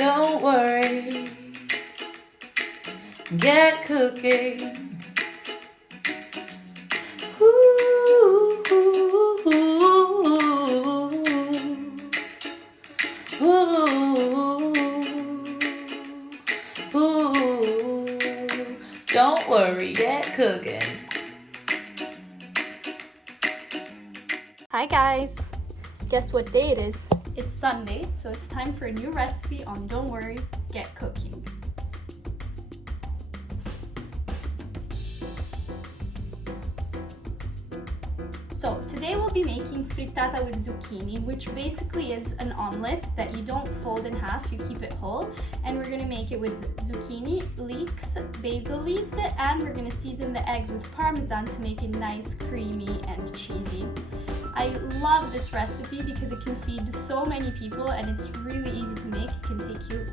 Don't worry, get cooking. Ooh, ooh, ooh, ooh. Don't worry, get cooking. Hi guys! Guess what day it is? It's Sunday, so it's time for a new recipe on Don't Worry, Get Cooking. So today we'll be making frittata with zucchini, which basically is an omelette that you don't fold in half, you keep it whole. And we're gonna make it with zucchini, leeks, basil leaves, and we're gonna season the eggs with parmesan to make it nice, creamy, and cheesy. I love this recipe because it can feed so many people and it's really easy to make. It can take you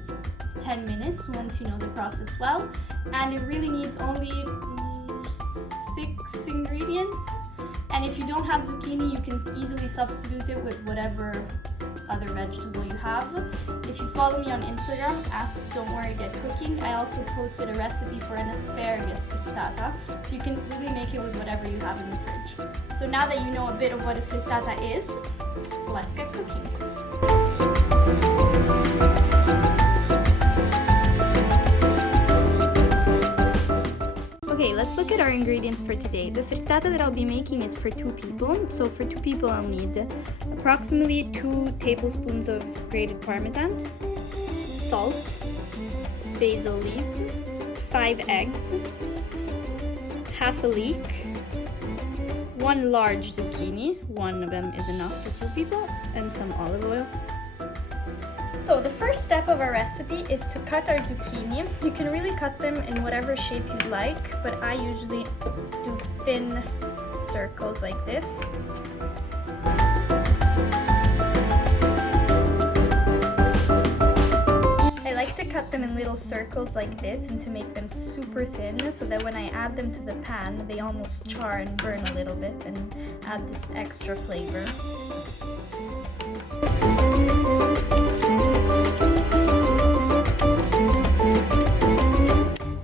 10 minutes once you know the process well. And it really needs only 6 ingredients. And if you don't have zucchini, you can easily substitute it with whatever other vegetable you have. If you follow me on Instagram @Don'tWorryGetCooking, I also posted a recipe for an asparagus frittata, so you can really make it with whatever you have in the fridge. So now that you know a bit of what a frittata is, let's get cooking. Okay, let's look at our ingredients for today. The frittata that I'll be making is for 2 people. So for 2 people I'll need approximately 2 tablespoons of grated parmesan, salt, basil leaves, 5 eggs, half a leek, 1 large zucchini, one of them is enough for 2 people, and some olive oil. So the first step of our recipe is to cut our zucchini. You can really cut them in whatever shape you'd like, but I usually do thin circles like this. I like to cut them in little circles like this and to make them super thin so that when I add them to the pan, they almost char and burn a little bit and add this extra flavor.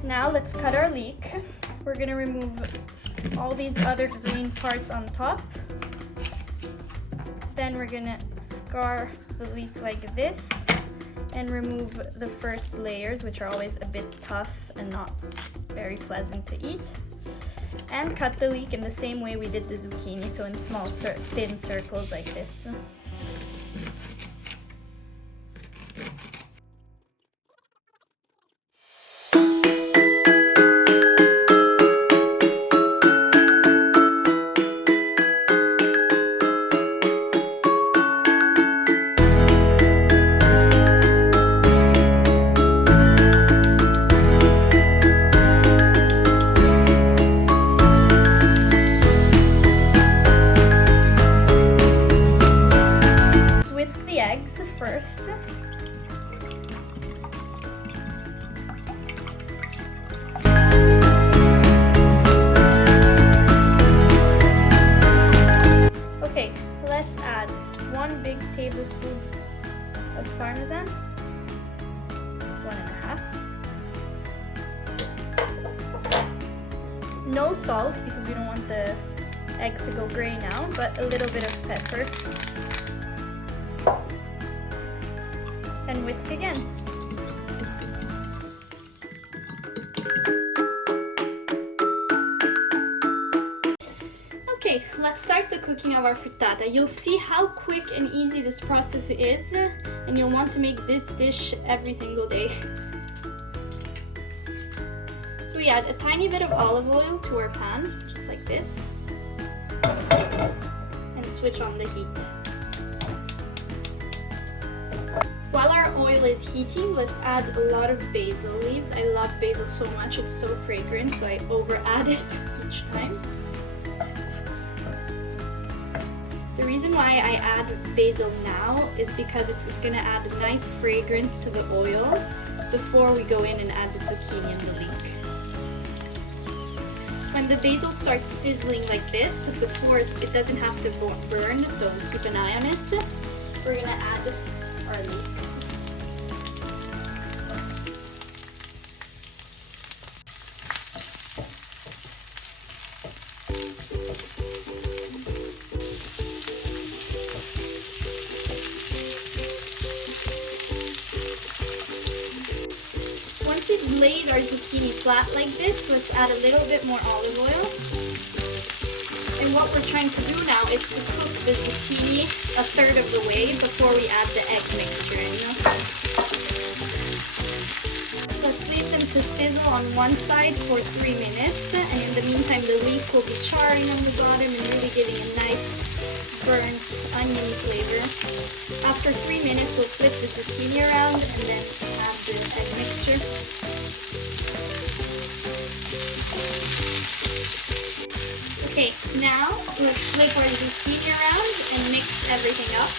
Now let's cut our leek. We're gonna remove all these other green parts on top. Then we're gonna scar the leek like this and remove the first layers, which are always a bit tough and not very pleasant to eat. And cut the leek in the same way we did the zucchini, so in small thin circles like this. First. Okay, let's add 1 big tablespoon of parmesan, 1.5. No salt because we don't want the eggs to go gray now, but a little bit of pepper. And whisk again. Okay, let's start the cooking of our frittata. You'll see how quick and easy this process is, and you'll want to make this dish every single day. So we add a tiny bit of olive oil to our pan, just like this, and switch on the heat. While our oil is heating, let's add a lot of basil leaves. I love basil so much, it's so fragrant, so I over add it each time. The reason why I add basil now is because it's gonna add a nice fragrance to the oil before we go in and add the zucchini and the leek. When the basil starts sizzling like this, before it doesn't have to burn, so keep an eye on it, we're gonna add our leeks. to blade our zucchini flat like this, let's add a little bit more olive oil. And what we're trying to do now is to cook the zucchini a third of the way before we add the egg mixture in. Let's leave them to sizzle on one side for 3 minutes, and in the meantime the leek will be charring on the bottom and really giving a nice burnt oniony flavor. After 3 minutes we'll flip the zucchini around and then add the egg mixture. Okay, now let's flip our zucchini around and mix everything up.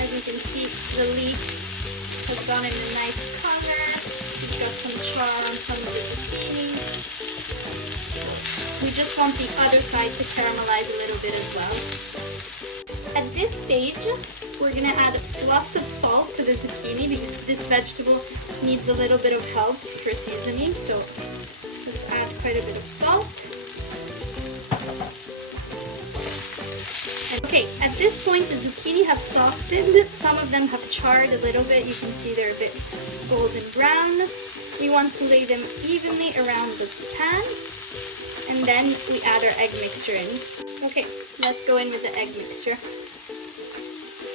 As you can see, the leek has gotten a nice color. We've got some char on some of the zucchini. We just want the other side to caramelize a little bit as well. At this stage, we're going to add lots of salt to the zucchini because this vegetable needs a little bit of help for seasoning. So let's add quite a bit of salt. Okay, at this point the zucchini have softened. Some of them have charred a little bit. You can see they're a bit golden brown. We want to lay them evenly around the pan, and then we add our egg mixture in. Okay, let's go in with the egg mixture.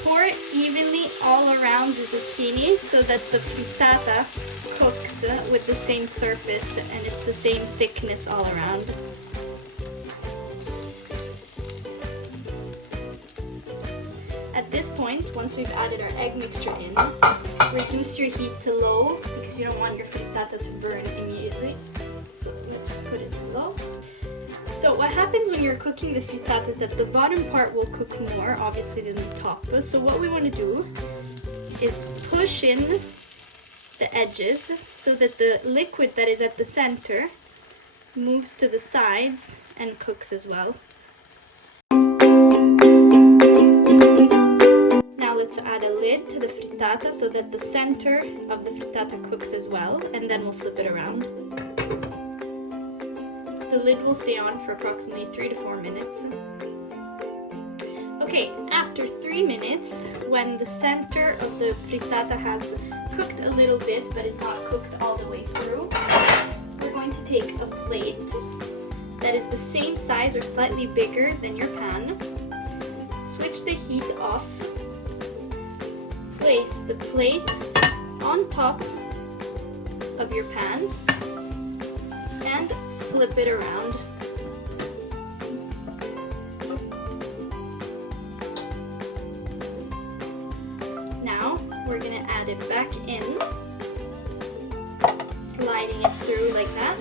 Pour it evenly all around the zucchini so that the frittata cooks with the same surface and it's the same thickness all around. At this point, once we've added our egg mixture in, reduce your heat to low because you don't want your frittata to burn immediately. So let's just put it to low. So what happens when you're cooking the frittata is that the bottom part will cook more, obviously, than the top. So what we want to do is push in the edges so that the liquid that is at the center moves to the sides and cooks as well. Now let's add a lid to the frittata so that the center of the frittata cooks as well, and then we'll flip it around. The lid will stay on for approximately 3 to 4 minutes. Okay, after 3 minutes, when the center of the frittata has cooked a little bit but is not cooked all the way through, we're going to take a plate that is the same size or slightly bigger than your pan. Switch the heat off. Place the plate on top of your pan and flip it around. Now we're going to add it back in, sliding it through like that.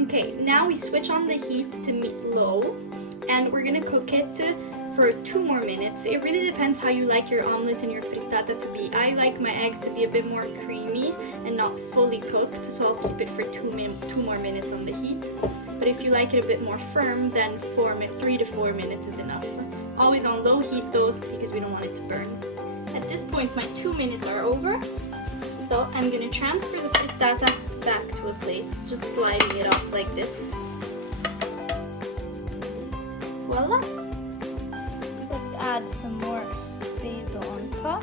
Okay, now we switch on the heat to low, and we're going to cook it for 2 more minutes. It really depends how you like your omelette and your frittata to be. I like my eggs to be a bit more creamy and not fully cooked, so I'll keep it for 2 more minutes on the heat. But if you like it a bit more firm, then 3 to 4 minutes is enough. Always on low heat though, because we don't want it to burn. At this point my 2 minutes are over, so I'm going to transfer the frittata back to a plate, just sliding it off like this. Voila! Let's add some more basil on top,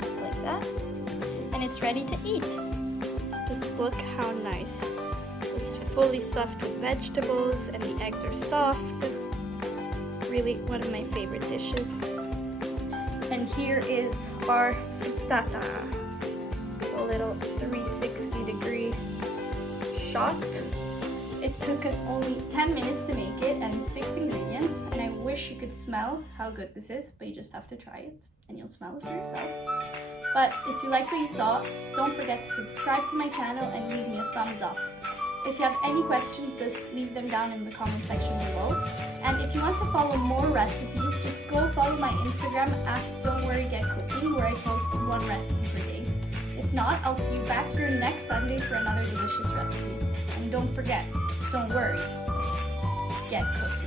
just like that, and it's ready to eat. Just look how nice. It's fully stuffed with vegetables and the eggs are soft. Really one of my favorite dishes. And here is our frittata. A little 360-degree shot. It took us only 10 minutes to make it and 6 ingredients, and I wish you could smell how good this is, but you just have to try it and you'll smell it for yourself. But if you like what you saw, don't forget to subscribe to my channel and leave me a thumbs up. If you have any questions, just leave them down in the comment section below. And if you want to follow more recipes, just go follow my Instagram at don'tworrygetcooking, where I post 1 recipe per day. If not, I'll see you back here next Sunday for another delicious recipe. And don't forget, don't worry, get cooking.